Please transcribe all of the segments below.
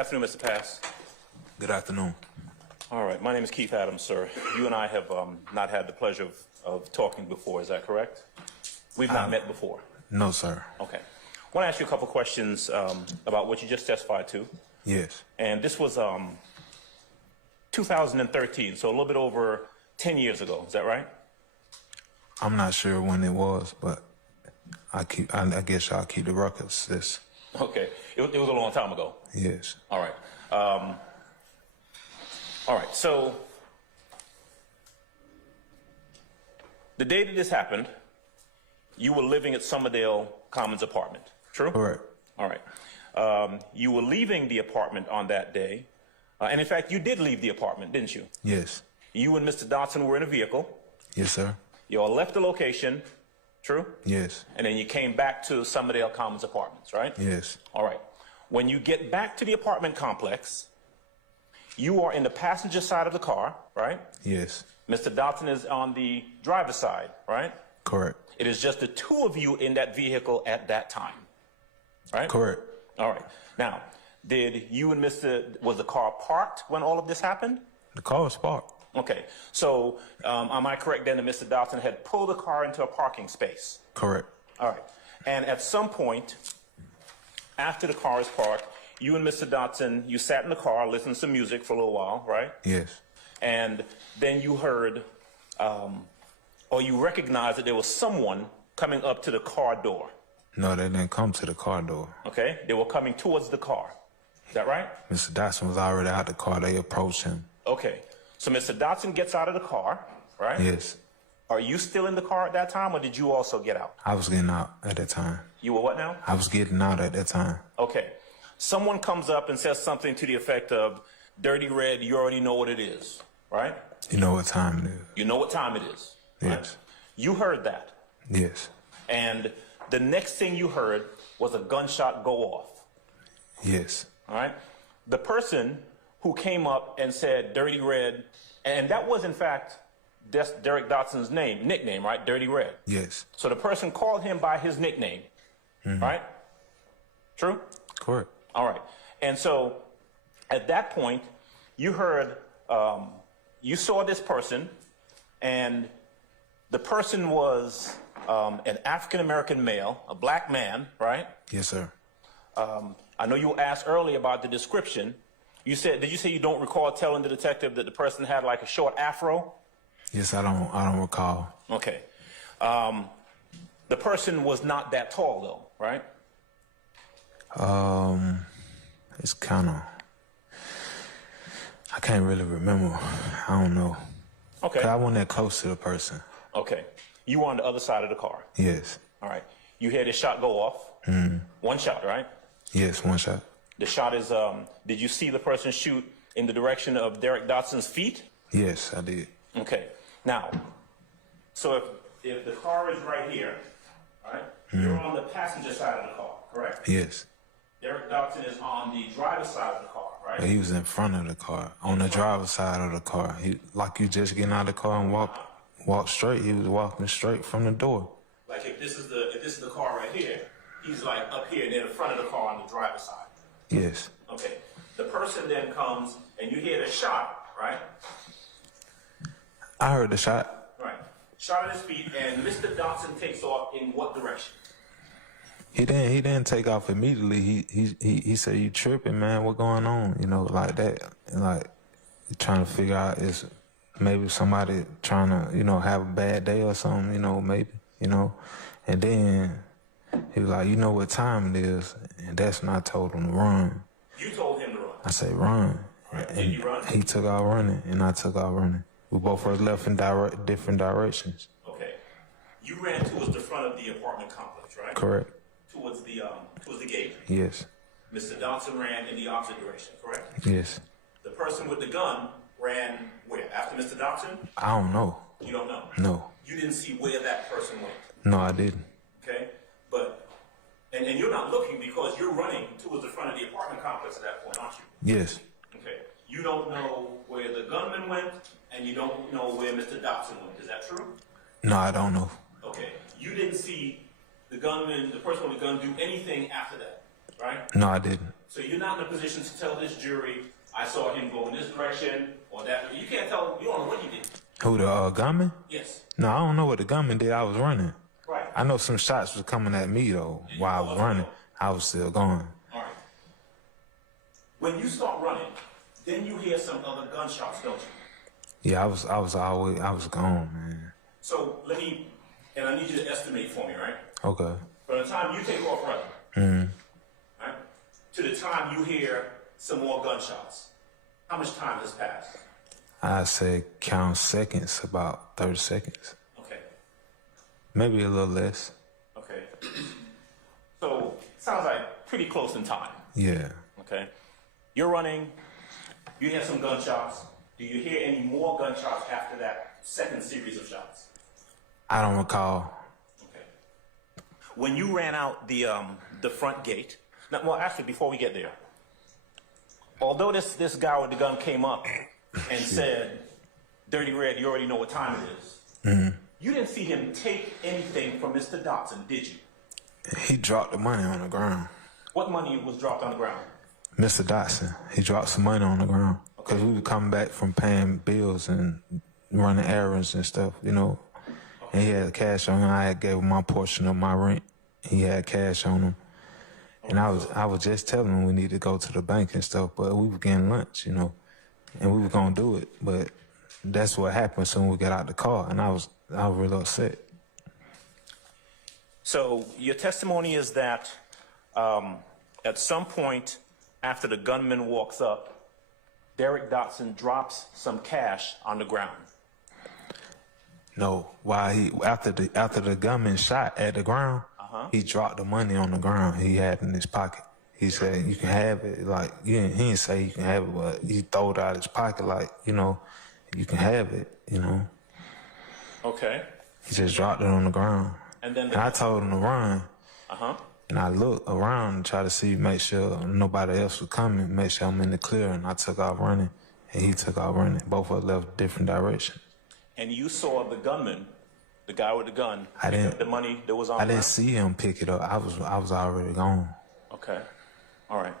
afternoon, Mr. Pass. Good afternoon. All right, my name is Keith Adams, sir. You and I have not had the pleasure of talking before, is that correct? We've not met before. No, sir. Okay. I want to ask you a couple questions about what you just testified to. Yes. And this was 2013, so a little bit over 10 years ago, is that right? I'm not sure when it was, but I guess y'all keep the records. This. Okay. It was a long time ago. Yes. All right. All right, so the day that this happened, you were living at Summerdale Commons apartment, true? Correct. All right. You were leaving the apartment on that day, and in fact, you did leave the apartment, didn't you? Yes. You and Mr. Dotson were in a vehicle. Yes, sir. You all left the location, true? Yes. And then you came back to Summerdale Commons apartments, right? Yes. All right. When you get back to the apartment complex, you are in the passenger side of the car, right? Yes. Mr. Dotson is on the driver's side, right? Correct. It is just the two of you in that vehicle at that time, right? Correct. All right. Now, did you and was the car parked when all of this happened? The car was parked. Okay. So, am I correct then that Mr. Dotson had pulled the car into a parking space? Correct. All right. And at some point, after the car is parked, you and Mr. Dotson, you sat in the car, listened to some music for a little while, right? Yes. And then you heard, or you recognized that there was someone coming up to the car door. No, they didn't come to the car door. Okay? They were coming towards the car. Is that right? Mr. Dotson was already out the car. They approached him. Okay. So Mr. Dotson gets out of the car, right? Yes. Are you still in the car at that time, or did you also get out? I was getting out at that time. You were what now? I was getting out at that time. Okay. Someone comes up and says something to the effect of, "Dirty Red, you already know what it is," right? You know what time it is. You know what time it is. Right? Yes. You heard that. Yes. And the next thing you heard was a gunshot go off. Yes. All right? The person who came up and said, "Dirty Red," and that was in fact Derek Dotson's nickname, right? Dirty Red. Yes. So the person called him by his nickname, right? True? Correct. All right. And so at that point, you heard, you saw this person, and the person was an African-American male, a black man, right? Yes, sir. I know you asked earlier about the description. Did you say you don't recall telling the detective that the person had like a short afro? Yes, I don't recall. Okay. The person was not that tall though, right? It's kind of, I can't really remember. I don't know. Okay. I wasn't that close to the person. Okay. You were on the other side of the car. Yes. All right. You heard a shot go off. One shot, right? Yes, one shot. The shot is, did you see the person shoot in the direction of Derek Dotson's feet? Yes, I did. Okay. Now, so if the car is right here, right, you're on the passenger side of the car, correct? Yes. Derek Dotson is on the driver's side of the car, right? He was in front of the car, on the driver's side of the car. He, like you just getting out of the car and walk straight. He was walking straight from the door. Like if this is the car right here, he's like up here near the front of the car on the driver's side. Yes. Okay. The person then comes and you hear the shot, right? I heard the shot. Right. Shot at his feet, and Mr. Dotson takes off in what direction? He didn't take off immediately. He said, "You tripping, man? What going on?" You know, like that. And like trying to figure out is maybe somebody trying to, you know, have a bad day or something, you know, maybe, you know. And then he was like, "You know what time it is?" And that's when I told him to run. You told him to run. I said, "Run." Right. And Did you run? he took out running, and I took out running. We both were left in different directions. Okay. You ran towards the front of the apartment complex, right? Correct. Towards the gate. Yes. Mr. Dotson ran in the opposite direction, correct? Yes. The person with the gun ran where? After Mr. Dotson? I don't know. You don't know? No. You didn't see where that person went? No, I didn't. Okay. But, and you're not looking because you're running towards the front of the apartment complex at that point, aren't you? Yes. Okay. You don't know where the gunman went, and you don't know where Mr. Dotson went. Is that true? No, I don't know. Okay. You didn't see the gunman, the person with the gun, do anything after that, right? No, I didn't. So you're not in a position to tell this jury, I saw him go in this direction or that. You can't tell, you don't know what he did. Who, the gunman? Yes. No, I don't know what the gunman did. I was running. Right. I know some shots was coming at me, though, while I was running. I was still going. All right. When you start running, then you hear some other gunshots, don't you? Yeah, I was gone, man. So and I need you to estimate for me, right? Okay. From the time you take off running, right, to the time you hear some more gunshots, how much time has passed? I say count seconds, about 30 seconds. Okay. Maybe a little less. Okay. So, sounds like pretty close in time. Yeah. Okay. You're running, you hear some gunshots. Do you hear any more gunshots after that second series of shots? I don't recall. Okay. When you ran out the front gate, now, well, actually, before we get there, although this guy with the gun came up and said, Dirty Red, you already know what time it is. You didn't see him take anything from Mr. Dotson, did you? He dropped the money on the ground. What money was dropped on the ground? Mr. Dotson, he dropped some money on the ground. Because we were coming back from paying bills and running errands and stuff, you know. And he had cash on him. I had gave him my portion of my rent. He had cash on him. And I was just telling him we need to go to the bank and stuff, but we were getting lunch, you know. And we were going to do it. But that's what happened soon we got out the car. And I was really upset. So your testimony is that at some point after the gunman walks up, Derek Dotson drops some cash on the ground. No, after the gunman shot at the ground, he dropped the money on the ground he had in his pocket. He said, you can have it. Like, he didn't say you can have it, but he threw it out of his pocket like, you know, you can have it, you know. Okay. He just dropped it on the ground. And I told him to run. And I looked around and tried to see, make sure nobody else was coming, make sure I'm in the clear. And I took off running, and he took off running. Both of us left different directions. And you saw the gunman, the guy with the gun, pick up the money that was on the ground? I didn't see him pick it up. I was already gone. Okay. All right.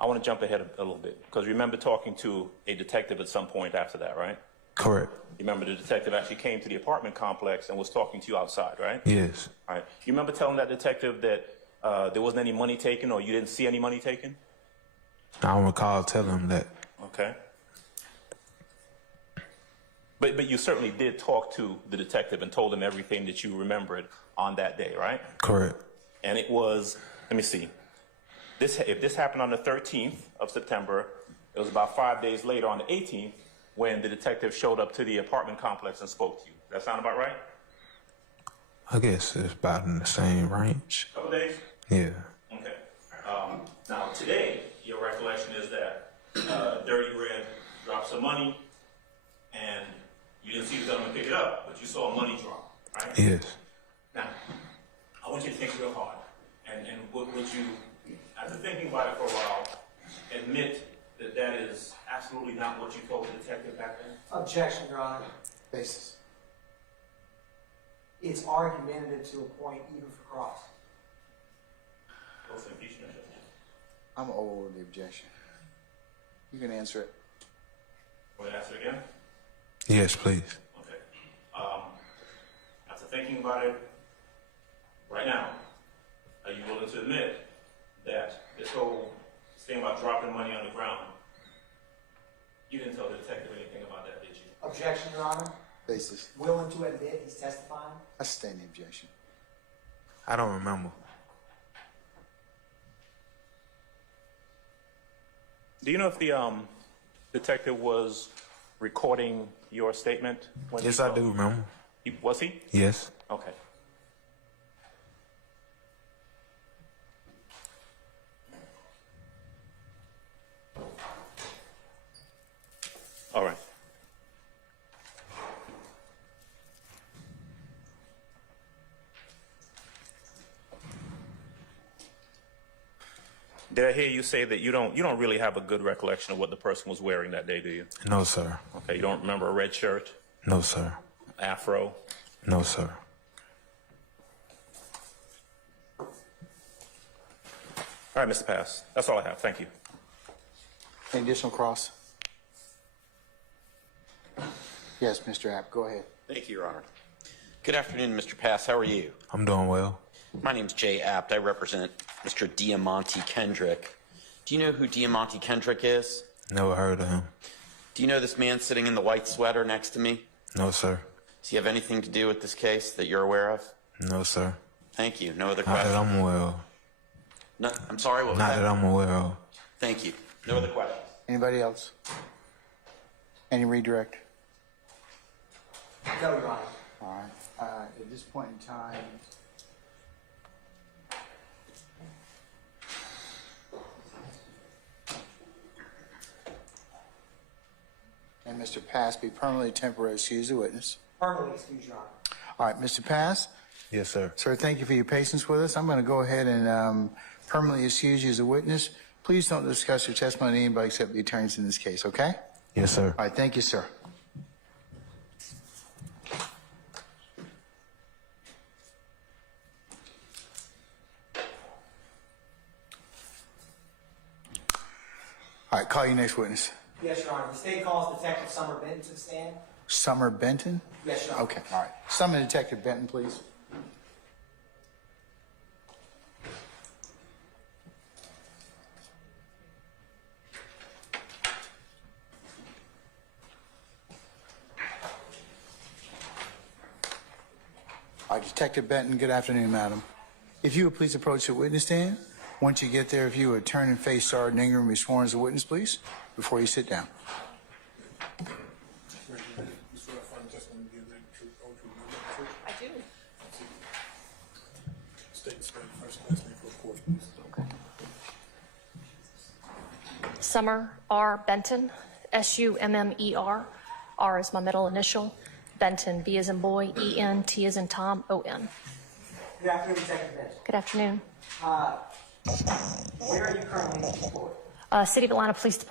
I want to jump ahead a little bit, because remember talking to a detective at some point after that, right? Correct. You remember the detective actually came to the apartment complex and was talking to you outside, right? Yes. All right. You remember telling that detective that there wasn't any money taken, or you didn't see any money taken? I don't recall telling him that. Okay. But you certainly did talk to the detective and told him everything that you remembered on that day, right? Correct. And it was, let me see, if this happened on the 13th of September, it was about 5 days later on the 18th when the detective showed up to the apartment complex and spoke to you. Does that sound about right? I guess it's about in the same range. Couple days? Yeah. Okay. Now today, your recollection is that Dirty Red dropped some money and you didn't see the gunman pick it up, but you saw money drop, right? Yes. Now, I want you to think real hard. And would you, after thinking about it for a while, admit that that is absolutely not what you told the detective back then? Objection, Your Honor. Basis. It's argumentative to a point, even for cross. What's the impeachment, Judge? I'm over the objection. You can answer it. Want to answer it again? Yes, please. Okay. After thinking about it, right now, are you willing to admit that this whole thing about dropping money on the ground, you didn't tell the detective anything about that, did you? Objection, Your Honor. Basis. Willing to admit he's testifying? I sustain the objection. I don't remember. Do you know if the detective was recording your statement? When Yes, I do remember. Was he? Yes. Okay. All right. Did I hear you say that you don't really have a good recollection of what the person was wearing that day, do you? No, sir. Okay, you don't remember a red shirt, No, sir. afro? No, sir. All All right, Mr. Pass. That's all I have. Thank you. Any additional cross? Yes, Mr. Abt, go ahead. Thank you, Your Honor. Good afternoon, Mr. Pass. How are you? I'm doing well. My name's Jay Abt. I represent Mr. Deamonte Kendrick. Do you know who Deamonte Kendrick is? Never heard of him. Do you know this man sitting in the white sweater next to me? No, sir. Does he have anything to do with this case that you're aware of? No, sir. Thank you. No other Not that questions? I'm aware of. No, I'm sorry, what was Not that? that I'm aware of. Thank you. No other questions? Anybody else? Any redirect? No, Your Honor. All right. At this point in time, and Mr. Pass be permanently temporarily excused the witness. Permanently excuse, Your Honor. All right, Mr. Pass. Yes, sir. Sir, thank you for your patience with us. I'm going to go ahead and permanently excuse you as a witness. Please don't discuss your testimony to anybody except the attorneys in this case, okay? Yes, sir. All right, thank you, sir. All right, call your next witness. Yes, Your Honor. The state calls Detective Summer Benton to the stand. Summer Benton? Yes, Your Honor. Okay, all right. Summon Detective Benton, please. All right, Detective Benton, good afternoon, madam. If you would please approach the witness stand. Once you get there, if you would turn and face Sergeant Ingram and be sworn as a witness, please, before you sit down. I do. Summer R. Benton, Summer. R is my middle initial. Benton, B as in boy, E-N, T as in Tom, O-N. Good afternoon, Detective Benton. Good afternoon. Where are you currently employed? City of Atlanta Police Department.